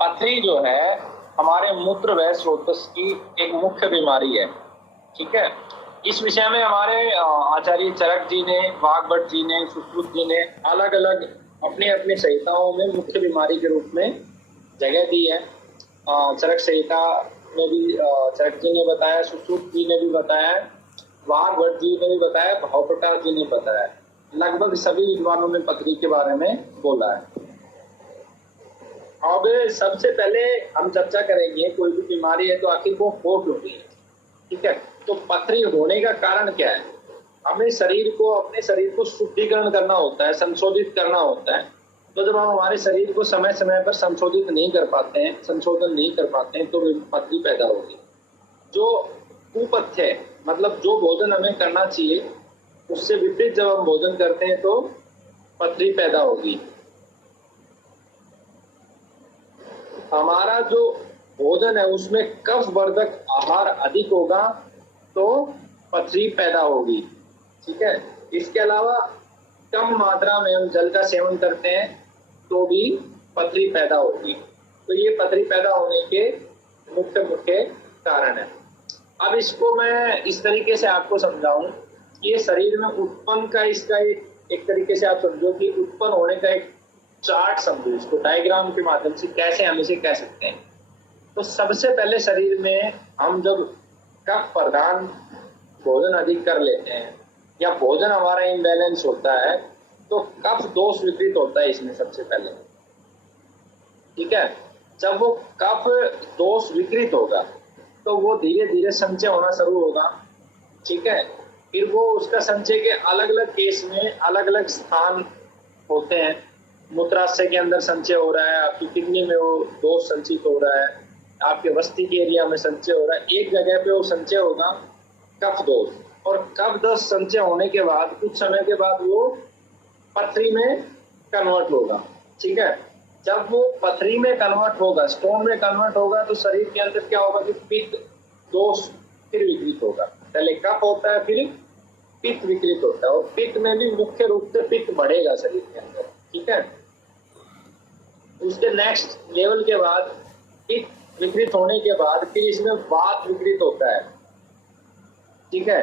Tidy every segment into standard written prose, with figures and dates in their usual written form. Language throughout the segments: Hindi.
पथरी जो है हमारे मूत्र व स्रोतस की एक मुख्य बीमारी है। ठीक है, इस विषय में हमारे आचार्य चरक जी ने, वाग्भट जी ने, सुश्रुत जी ने अलग अलग अपनी अपनी संहिताओं में मुख्य बीमारी के रूप में जगह दी है। चरक संहिता में भी चरक जी ने बताया, सुश्रुत जी ने भी बताया, वाग्भट जी ने भी बताया, भावप्रकाश जी ने बताया। लगभग सभी विद्वानों ने पथरी के बारे में बोला है। अब सबसे पहले हम चर्चा करेंगे कोई भी बीमारी है तो आखिर वो हो क्यों रही है। ठीक है, तो पथरी होने का कारण क्या है? हमें अपने शरीर को शुद्धिकरण करना होता है, संशोधित करना होता है। तो जब हम हमारे शरीर को समय समय पर संशोधन नहीं कर पाते हैं तो पथरी पैदा होगी। जो कुपथ्य है, मतलब जो भोजन हमें करना चाहिए उससे विपरीत जब हम भोजन करते हैं तो पथरी पैदा होगी। हमारा जो भोजन है उसमें कफ वर्धक आहार अधिक होगा तो पथरी पैदा होगी। ठीक है, इसके अलावा कम मात्रा में हम जल का सेवन करते हैं तो भी पथरी पैदा होगी। तो ये पथरी पैदा होने के मुख्य कारण है। अब इसको मैं इस तरीके से आपको समझाऊं कि ये शरीर में उत्पन्न का इसका एक तरीके से आप समझो कि उत्पन्न होने का एक चार्ट समझो, इसको डायग्राम के माध्यम से कैसे हम इसे कह सकते हैं। तो सबसे पहले शरीर में हम जब कफ प्रधान भोजन अधिक कर लेते हैं या भोजन हमारा इम्बैलेंस होता है तो कफ दोष विकृत होता है इसमें सबसे पहले। ठीक है, जब वो कफ दोष विकृत होगा तो वो धीरे धीरे संचय होना शुरू होगा। ठीक है, फिर वो उसका संचय के अलग अलग केस में अलग अलग स्थान होते हैं। मूत्राशय के अंदर संचय हो रहा है, आपकी किडनी में वो दोष संचित हो रहा है, आपके वस्ती के एरिया में संचय हो रहा है। एक जगह पे वो संचय होगा कफ दोष, और कफ दोष संचय होने के बाद कुछ समय के बाद वो पथरी में कन्वर्ट होगा। ठीक है, जब वो पथरी में कन्वर्ट होगा, स्टोन में कन्वर्ट होगा, तो शरीर के अंदर क्या होगा कि पित्त दोष फिर विकृत होगा। पहले कफ होता है फिर पित्त विकृत होता है, और पित्त में भी मुख्य रूप से पित्त बढ़ेगा शरीर के अंदर। ठीक है, उसके नेक्स्ट लेवल के बाद पित्त विकृत होने के बाद फिर इसमें वात विकृत होता है। ठीक है,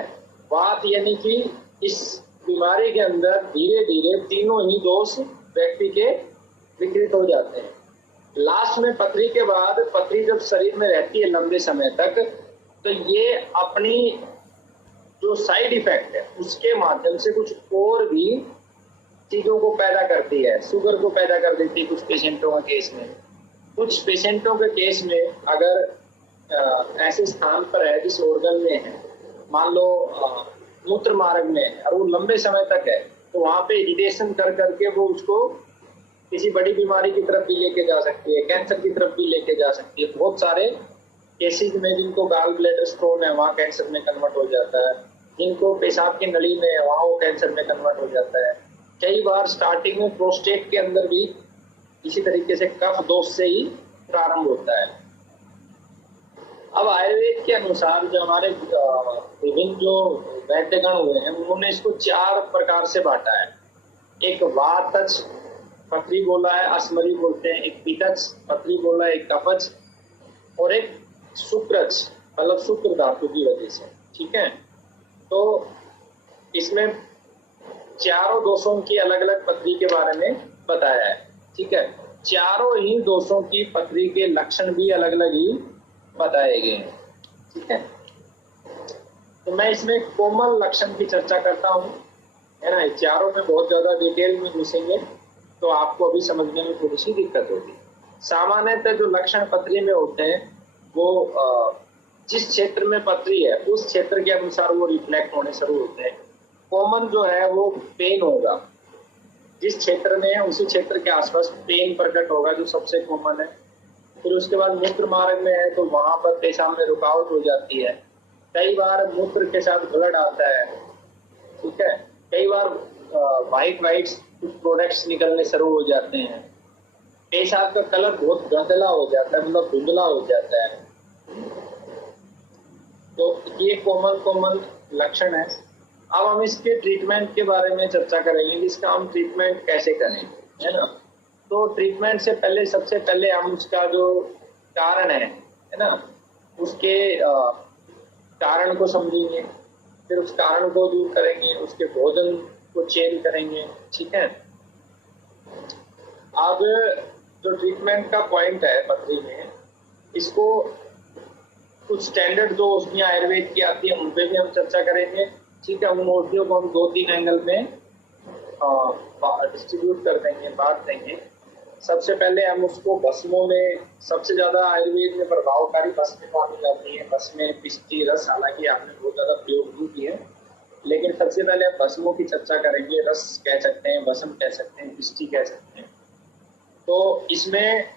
वात यानी कि इस बीमारी के अंदर धीरे धीरे तीनों ही दोष व्यक्ति के विकृत हो जाते हैं। लास्ट में पथरी के बाद, पथरी जब शरीर में रहती है लंबे समय तक, तो ये अपनी जो साइड इफेक्ट है उसके माध्यम से कुछ और भी चीजों को पैदा करती है। शुगर को पैदा कर देती है कुछ पेशेंटों के केस में। कुछ पेशेंटों के केस में अगर ऐसे स्थान पर है जिस ऑर्गन में है, मान लो मूत्र मार्ग में है और वो लंबे समय तक है, तो वहां पे इरिटेशन कर करके वो उसको किसी बड़ी बीमारी की तरफ भी लेके जा सकती है, कैंसर की तरफ भी लेके जा सकती है। बहुत सारे केसेस में जिनको गाल ब्लैडर स्टोन है वहाँ कैंसर में कन्वर्ट हो जाता है, जिनको पेशाब की नली में है वहाँ वो कैंसर में कन्वर्ट हो जाता है। कई बार स्टार्टिंग में प्रोस्टेट के अंदर भी इसी तरीके से कफ दोष से ही प्रारंभ होता है। अब आयुर्वेद के अनुसार जो हमारे विभिन्न जो वैद्यगण हुए हैं उन्होंने इसको 4 प्रकार से बांटा है। एक वातज पथरी बोला है, अस्मरी बोलते हैं, एक पित्तज पथरी बोला है, एक कफज, और एक शुक्रज मतलब शुक्र धातु की वजह से। ठीक है, तो इसमें चारों दोषों की अलग अलग पथरी के बारे में बताया है। ठीक है, चारों ही दोषों की पथरी के लक्षण भी अलग अलग ही बताए गए हैं। ठीक है, तो मैं इसमें कोमल लक्षण की चर्चा करता हूँ, है ना। चारों में बहुत ज्यादा डिटेल में घुसेंगे तो आपको अभी समझने में थोड़ी सी दिक्कत होगी। सामान्यतः जो लक्षण पथरी में होते हैं वो जिस क्षेत्र में पथरी है उस क्षेत्र के अनुसार वो रिफ्लेक्ट होने शुरू होते हैं। कॉमन जो है वो पेन होगा, जिस क्षेत्र में है उसी क्षेत्र के आसपास पेन प्रकट होगा, जो सबसे कॉमन है। फिर उसके बाद मूत्र मार्ग में है तो वहां पर पेशाब में रुकावट हो जाती है। कई बार मूत्र के साथ ब्लड आता है। ठीक है, कई बार वाइट कुछ प्रोडक्ट्स निकलने शुरू हो जाते हैं। पेशाब का कलर बहुत गंदला हो जाता है, मतलब धुंधला हो जाता है। तो ये कॉमन लक्षण है। अब हम इसके ट्रीटमेंट के बारे में चर्चा करेंगे कि इसका हम ट्रीटमेंट कैसे करें, है ना। तो ट्रीटमेंट से पहले सबसे पहले हम उसका जो कारण है ना, उसके कारण को समझेंगे, फिर उस कारण को दूर करेंगे, उसके भोजन को चेंज करेंगे। ठीक है। अब जो ट्रीटमेंट का पॉइंट है पथरी में, इसको कुछ स्टैंडर्ड जो औषधियाँ आयुर्वेद की आती है उन पे भी हम चर्चा करेंगे। ठीक है। उन औषधियों को हम 2-3 एंगल में डिस्ट्रीब्यूट कर देंगे, बांट देंगे। सबसे पहले हम उसको भस्मों में, सबसे ज्यादा आयुर्वेद में प्रभावकारी भस्में मानी जाती है। भस्में, पिष्टी, रस, हालांकि आपने बहुत ज्यादा प्रयोग नहीं किए, लेकिन सबसे पहले हम भस्मों की चर्चा करेंगे। रस कह सकते हैं, भस्म कह सकते हैं, पिष्टी कह सकते हैं। तो इसमें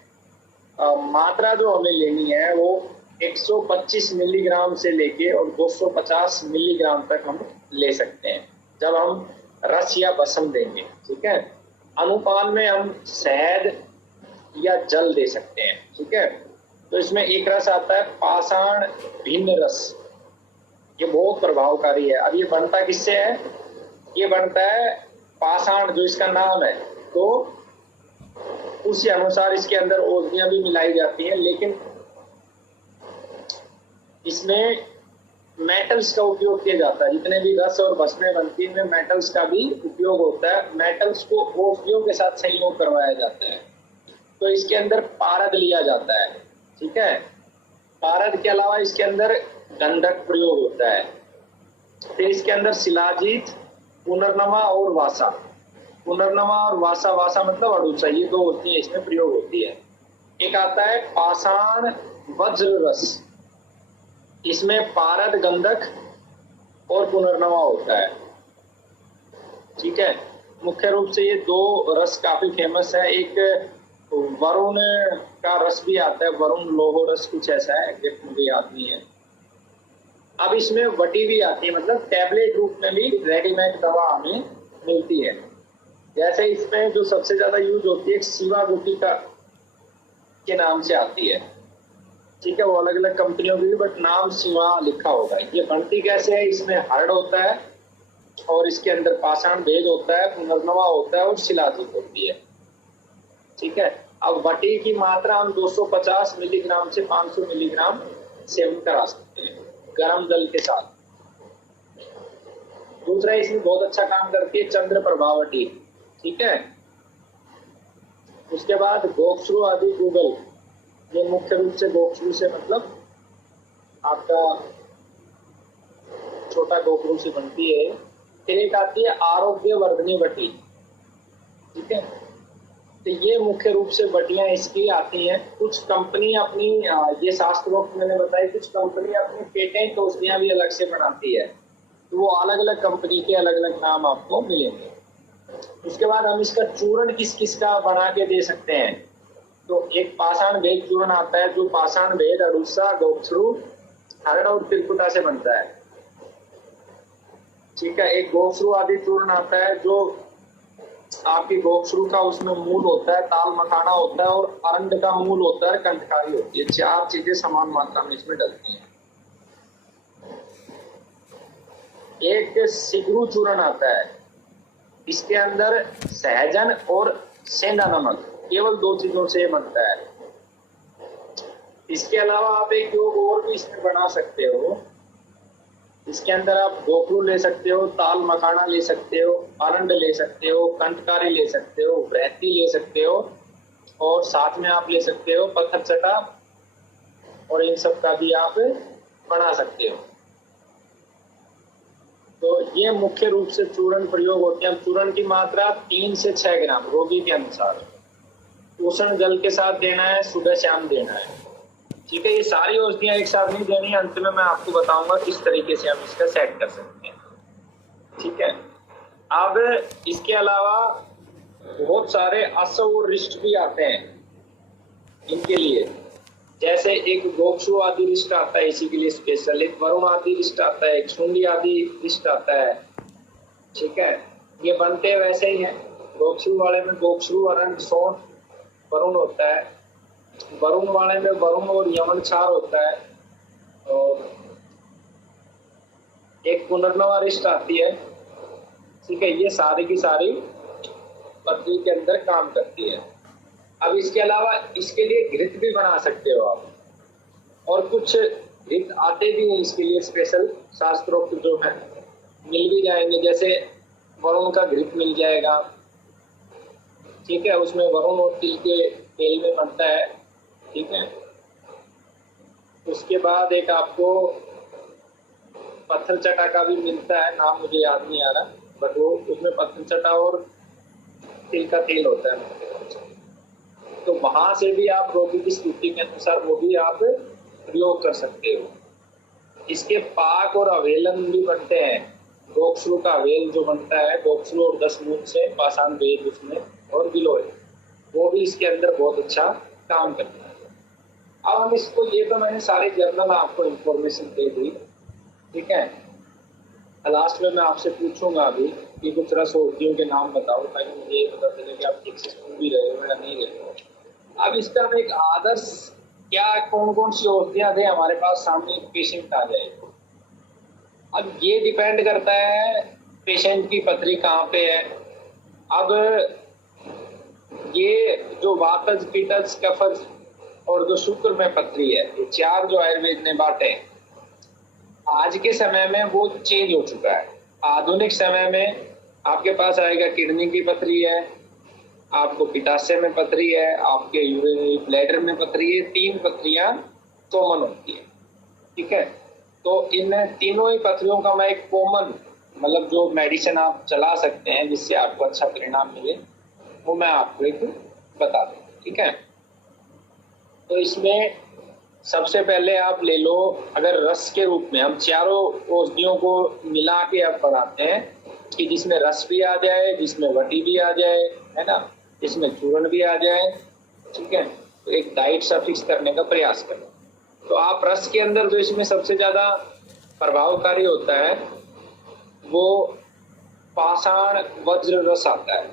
मात्रा जो हमें लेनी है वो 125 मिलीग्राम से लेके और 250 मिलीग्राम तक हम ले सकते हैं जब हम रस या भस्म देंगे। ठीक है। अनुपान में हम शहद या जल दे सकते हैं। ठीक है। तो इसमें एक रस आता है पाषाण भिन्न रस, ये बहुत प्रभावकारी है। अब ये बनता किससे है? ये बनता है पाषाण, जो इसका नाम है, तो उसी अनुसार इसके अंदर औषधियां भी मिलाई जाती हैं, लेकिन इसमें मेटल्स का उपयोग किया जाता है। जितने भी रस और भस्में बनती है, मेटल्स का भी उपयोग होता है। मेटल्स को औषधियों के साथ संयोग करवाया जाता है। तो इसके अंदर पारद लिया जाता है। ठीक है। पारद के अलावा इसके अंदर गंधक प्रयोग होता है। फिर इसके अंदर शिलाजीत, पुनर्नमा और वासा। पुनर्नमा और वासा, वासा मतलब अड़ूसा, ये दो होती है, इसमें प्रयोग होती है। एक आता है पाषाण वज्र रस, इसमें पारद, गंधक और पुनर्नवा होता है। ठीक है। मुख्य रूप से ये दो रस काफी फेमस है। एक वरुण का रस भी आता है, वरुण लोहो रस कुछ ऐसा है, एग्जैक्ट मुझे याद नहीं है। अब इसमें वटी भी आती है, मतलब टैबलेट रूप में भी रेडीमेड दवा हमें मिलती है। जैसे इसमें जो सबसे ज्यादा यूज होती है शिवा गुटिका के नाम से आती है। ठीक है। वो अलग अलग कंपनियों की, बट नाम शिवा लिखा होगा। ये बनती कैसे है? इसमें हर्ड होता है और इसके अंदर पाषाण भेद होता है, पुनर्नवा होता है और शिलाजीत होती है। ठीक है। अब वटी की मात्रा हम 250 मिलीग्राम से 500 मिलीग्राम सेवन करा सकते हैं गर्म जल के साथ। दूसरा इसमें बहुत अच्छा काम करती है चंद्र प्रभावटी। ठीक है। उसके बाद गोक्षरू आदि गूगल, ये मुख्य रूप से गोक्षरू से मतलब आपका छोटा गोखरू से बनती है। फिर एक आती है आरोग्य वर्धनी वटी। ठीक है। तो ये मुख्य रूप से वटियां इसकी आती हैं। कुछ कंपनी अपनी, ये शास्त्रोक्त मैंने बताई, कुछ कंपनी अपनी पेटेंट औषधियां भी अलग से बनाती है, तो वो अलग अलग कंपनी के अलग अलग नाम आपको मिलेंगे। उसके बाद हम इसका चूर्ण किस किस का बना के दे सकते हैं। तो एक पाषाण भेद चूर्ण आता है, जो पाषाण भेद अड़ूसा, गोक्षरू, हरड़ और त्रिकुटा से बनता है। ठीक है। एक गोक्षरू आदि चूर्ण आता है, जो आपकी गोक्षरू का उसमें मूल होता है, ताल मखाना होता है और अरंड का मूल होता है, कंठकारी होती है। चार चीजें समान मात्रा में इसमें डलती हैं। एक सिगरू चूर्ण आता है, इसके अंदर सहजन और सेंधा नमक, केवल दो चीजों से बनता है। इसके अलावा आप एक योग और भी इसमें बना सकते हो। इसके अंदर आप गोखरू ले सकते हो, ताल मखाना ले सकते हो, अरंड ले सकते हो, कंठकारी ले सकते हो, बृहति ले सकते हो और साथ में आप ले सकते हो पत्थर चटा, और इन सब का भी आप बना सकते हो। तो ये मुख्य रूप से चूर्ण प्रयोग होते हैं। चूर्ण की मात्रा 3 से 6 ग्राम रोगी के अनुसार उष्ण जल के साथ देना है, सुबह शाम देना है। ठीक है। ये सारी औषधियां एक साथ नहीं देनी है, अंत में मैं आपको बताऊंगा किस तरीके से हम इसका सेट कर सकते हैं। ठीक है। अब इसके अलावा बहुत सारे असव और रिष्ट भी आते हैं इनके लिए। जैसे एक गोक्षु आदि रिष्ट आता है इसी के लिए स्पेशल, एक वरुण आदि रिष्ट आता है, एक शुंडी आदि रिष्ट आता है। ठीक है। ये बनते वैसे ही हैं। गोक्षु वाले में गोक्षु, अरंड, सोंठ, वरुण होता है। वरुण वाले में वरुण और यमन क्षार होता है। और एक पुनर्नवा रिष्ट आती है। ठीक है। ये सारी की सारी पथरी के अंदर काम करती है। अब इसके अलावा इसके लिए घृत भी बना सकते हो आप, और कुछ घृत आते भी हैं इसके लिए स्पेशल, शास्त्रोक्त जो है मिल भी जाएंगे, जैसे वरुण का घृत मिल जाएगा, ठीक है, उसमें वरुण और तिल के तेल में बनता है, ठीक है। उसके बाद एक आपको पत्थर चटा का भी मिलता है, नाम मुझे याद नहीं आ रहा, बट वो उसमें पत्थर चटा और तिल का तेल होता है, तो वहां से भी आप रोगी की स्थिति के अनुसार वो भी आप प्रयोग कर सकते हो। इसके पाक और अवेलन भी बनते हैं, गोक्षरू का अवेल जो बनता है, गोक्षरू और 10 मूल से पाषाण वेद उसमें और गिलोय, वो भी इसके अंदर बहुत अच्छा काम करता है। अब हम इसको, ये तो मैंने सारे जर्नल आपको इंफॉर्मेशन दे दी, ठीक है। लास्ट में मैं आपसे पूछूंगा अभी कि कुछ रस औषधियों के नाम बताओ, ताकि मुझे ये पता चले कि आप ठीक से सुन भी रहे हो या नहीं रहे हो। अब इसका एक आदर्श क्या, कौन कौन सी औषधियां थे हमारे पास सामने पेशेंट आ जाए, अब ये डिपेंड करता है पेशेंट की पथरी कहाँ पे है। अब ये जो वातज, पित्तज, कफज और जो शुक्र में पथरी है, ये 4 जो आयुर्वेद ने बांटे हैं, आज के समय में वो चेंज हो चुका है। आधुनिक समय में आपके पास आएगा किडनी की पथरी है, आपको पित्ताशय में पथरी है, आपके यूरिनरी ब्लैडर में पथरी है, 3 पथरियां कॉमन होती है, ठीक है। तो इन तीनों ही पथरियों का मैं एक कॉमन, मतलब जो मेडिसिन आप चला सकते हैं जिससे आपको अच्छा परिणाम मिले, वो मैं आपको एक बता दूं, ठीक है। तो इसमें सबसे पहले आप ले लो, अगर रस के रूप में हम चारों औषधियों को मिला के आप बनाते हैं कि जिसमें रस भी आ जाए, जिसमें वटी भी आ जाए, है ना, इसमें चूर्ण भी आ जाए, ठीक है। तो एक डाइट सा फिक्स करने का प्रयास करें। तो आप रस के अंदर जो इसमें सबसे ज्यादा प्रभावकारी होता है वो पाषाण वज्र रस आता है।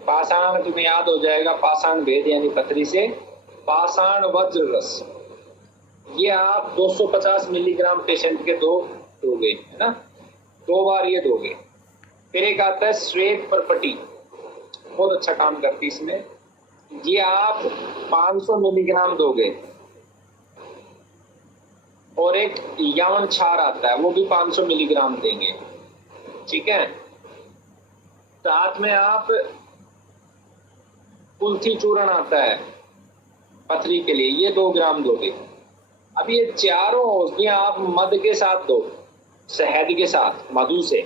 पाषाण तुम्हें याद हो जाएगा, पाषाण भेद यानी पथरी से पाषाण वज्र रस, ये आप 250 मिलीग्राम पेशेंट के दोगे, है ना, 2 बार ये दोगे। फिर एक आता है श्वेत परपटी, बहुत अच्छा काम करती है इसमें, ये आप 500 मिलीग्राम दोगे। और एक यवन क्षार आता है, वो भी 500 मिलीग्राम देंगे, ठीक है। साथ में आप कुल्थी चूर्ण आता है पथरी के लिए, ये 2 ग्राम दोगे। अब ये चारों औषधियां आप मध के साथ दो, शहद के साथ, मधु से,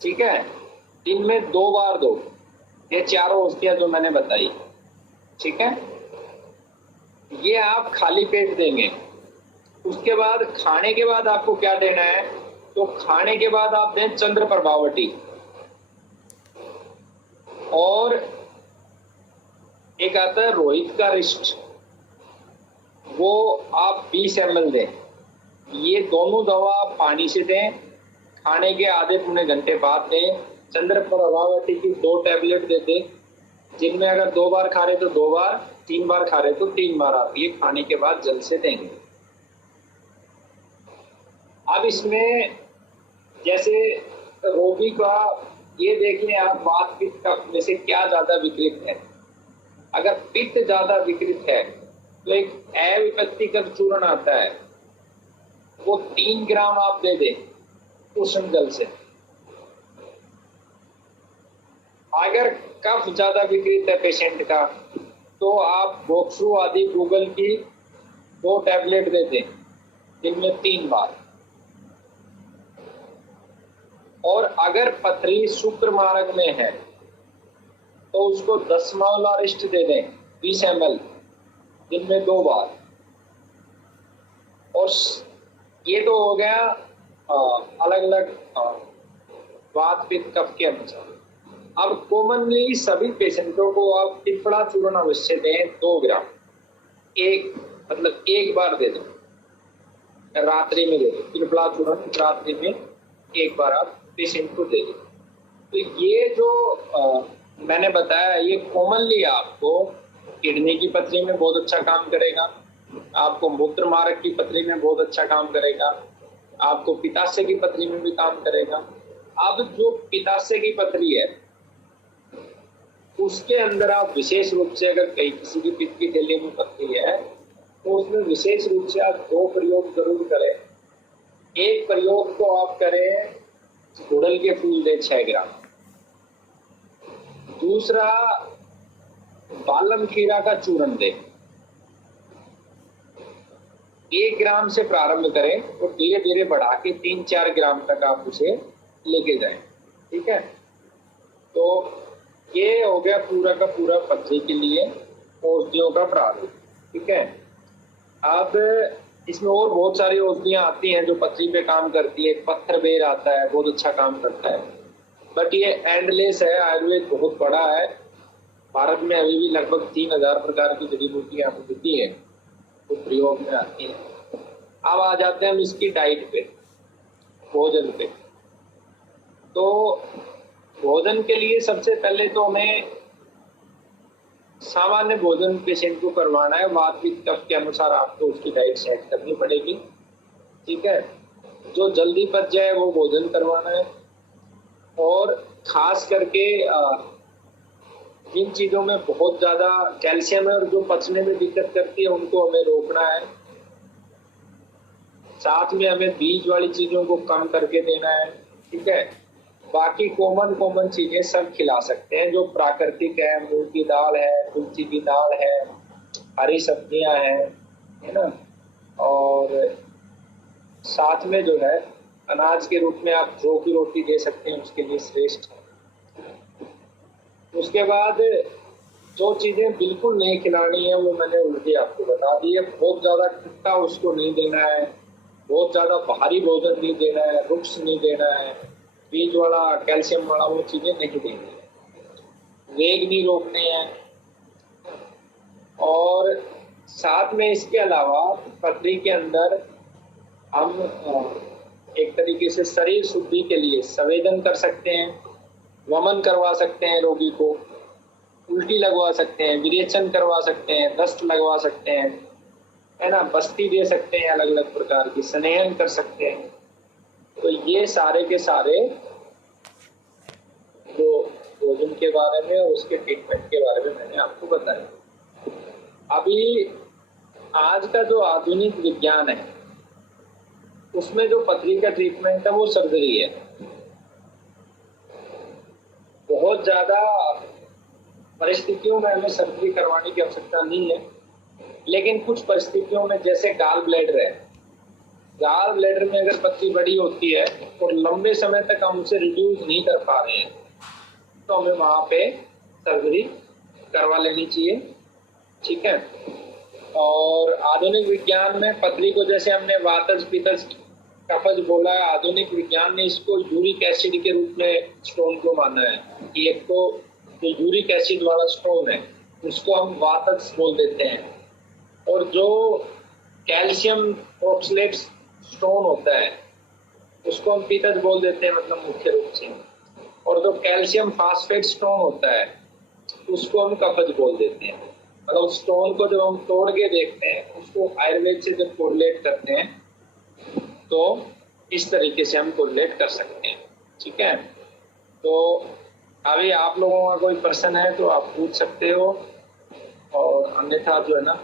ठीक है। दिन में 2 बार दो ये चारों औषधियां जो मैंने बताई, ठीक है। ये आप खाली पेट देंगे। उसके बाद खाने के बाद आपको क्या देना है, तो खाने के बाद आप दें चंद्र प्रभावटी, और एक आता है रोहित का रिष्ट, वो आप 20 ml दें। ये दोनों दवा आप पानी से दें, खाने के आधे पौने घंटे बाद दें। चंद्र प्रभावती की 2 टैबलेट दे दें, जिनमें अगर 2 बार खा रहे तो 2 बार, 3 बार खा रहे तो 3 बार आप ये खाने के बाद जल से देंगे। अब इसमें जैसे रोगी का ये देख लें आप, वात पित्त का में से क्या ज्यादा विकृत है। अगर पित्त ज्यादा विकृत है तो एक अविपत्तिकर चूर्ण आता है, वो 3 ग्राम आप दे दें उष्ण जल से। अगर कफ ज्यादा विकृत है पेशेंट का, तो आप गोक्षरू आदि गूगल की 2 टैबलेट दे दें दिन में 3 बार। और अगर पथरी शुक्र मार्ग में है तो उसको 10 मालारिष्ट दे दें 20 ml दिन में 2 बार। और ये तो हो गया अलग अलग वात पित्त कफ के अनुसार। अब कॉमनली सभी पेशेंटों को आप पिपड़ा चूर्ण अवश्य दें 2 ग्राम, मतलब एक बार दे दें, रात्रि में दे दें। पिपड़ा चूर्ण रात्रि में 1 बार आप पेशेंट को दे दें। तो ये जो मैंने बताया, ये कॉमनली आपको किडनी की पथरी में बहुत अच्छा काम करेगा, आपको मूत्र मार्ग की पथरी में बहुत अच्छा काम करेगा, आपको पित्ताशय की पथरी में भी काम करेगा। अब जो पित्ताशय की पथरी है उसके अंदर आप विशेष रूप से अगर कहीं किसी भी पित्त की थैली में पथरी है तो उसमें विशेष रूप से आप 2 प्रयोग जरूर करें। एक प्रयोग तो आप करें गुड़हल के फूल दे 6 ग्राम, दूसरा बालम खीरा का चूर्ण दे 1 ग्राम से प्रारंभ करें और धीरे धीरे बढ़ा के 3-4 ग्राम तक आप उसे लेके जाएं। ठीक है, तो ये हो गया पूरा का पूरा पथरी के लिए औषधियों का प्रारूप। ठीक है, अब इसमें और बहुत सारी औषधियां आती हैं जो पथरी पे काम करती है। पत्थर बेर आता है, बहुत अच्छा काम करता है, बट ये एंडलेस है। आयुर्वेद बहुत बड़ा है। भारत में अभी भी लगभग 3000 प्रकार की जड़ी बूटियां मिलती है तो प्रयोग में आती है। अब आ जाते हैं हम इसकी डाइट पे, भोजन पे। तो भोजन के लिए सबसे पहले तो हमें सामान्य भोजन पेशेंट को करवाना है। वात पित्त कफ के अनुसार आपको उसकी डाइट सेट करनी पड़ेगी। ठीक है, जो जल्दी पच जाए वो भोजन करवाना है, और खास करके जिन चीजों में बहुत ज्यादा कैल्शियम है और जो पचने में दिक्कत करती है उनको हमें रोकना है। साथ में हमें बीज वाली चीजों को कम करके देना है। ठीक है, बाकी कॉमन चीजें सब खिला सकते हैं जो प्राकृतिक है। मूंग की दाल है, तुलसी की दाल है, हरी सब्जियां हैं, है ना। और साथ में जो है अनाज के रूप में आप जौ की रोटी दे सकते हैं, उसके लिए श्रेष्ठ है। उसके बाद जो चीजें बिल्कुल नहीं खिलानी है वो मैंने उल्टी आपको बता दी है। बहुत ज्यादा खट्टा उसको नहीं देना है, बहुत ज्यादा भारी भोजन नहीं देना है, रुक्स नहीं देना है, बीज वाला कैल्शियम वाला वो चीजें नहीं देनी है, वेग नहीं रोकने हैं। और साथ में इसके अलावा पथरी के अंदर हम एक तरीके से शरीर शुद्धि के लिए संवेदन कर सकते हैं, वमन करवा सकते हैं रोगी को, उल्टी लगवा सकते हैं, विरेचन करवा सकते हैं, दस्त लगवा सकते हैं, है ना, बस्ती दे सकते हैं, अलग अलग प्रकार की स्नेहन कर सकते हैं। तो ये सारे के सारे जो भोजन के बारे में और उसके ट्रीटमेंट के बारे में मैंने आपको बताया। अभी आज का जो आधुनिक विज्ञान है उसमें जो पथरी का ट्रीटमेंट है वो सर्जरी है। बहुत ज्यादा परिस्थितियों में हमें सर्जरी करवाने की आवश्यकता नहीं है, लेकिन कुछ परिस्थितियों में जैसे गाल ब्लैडर है, गाल ब्लैडर में अगर पथरी बड़ी होती है और लंबे समय तक हम उसे रिड्यूस नहीं कर पा रहे हैं तो हमें वहां पे सर्जरी करवा लेनी चाहिए। ठीक है, और आधुनिक विज्ञान में पथरी को जैसे हमने वातज पित्तज कफज बोला है, आधुनिक विज्ञान ने इसको यूरिक एसिड के रूप में स्टोन को माना है कि एक तो जो यूरिक एसिड वाला स्टोन है उसको हम वातज बोल देते हैं, और जो कैल्शियम ऑक्सलेट स्टोन होता है उसको हम पित्तज बोल देते हैं, मतलब मुख्य रूप से। और जो कैल्शियम फास्फेट स्टोन होता है उसको हम कफज बोल देते हैं। मतलब उस स्टोन को जब हम तोड़ के देखते हैं, उसको आयुर्वेद से जब कोरिलेट करते हैं तो इस तरीके से हम कोरिलेट कर सकते हैं। ठीक है, तो अभी आप लोगों का कोई प्रश्न है तो आप पूछ सकते हो, और अन्यथा जो है ना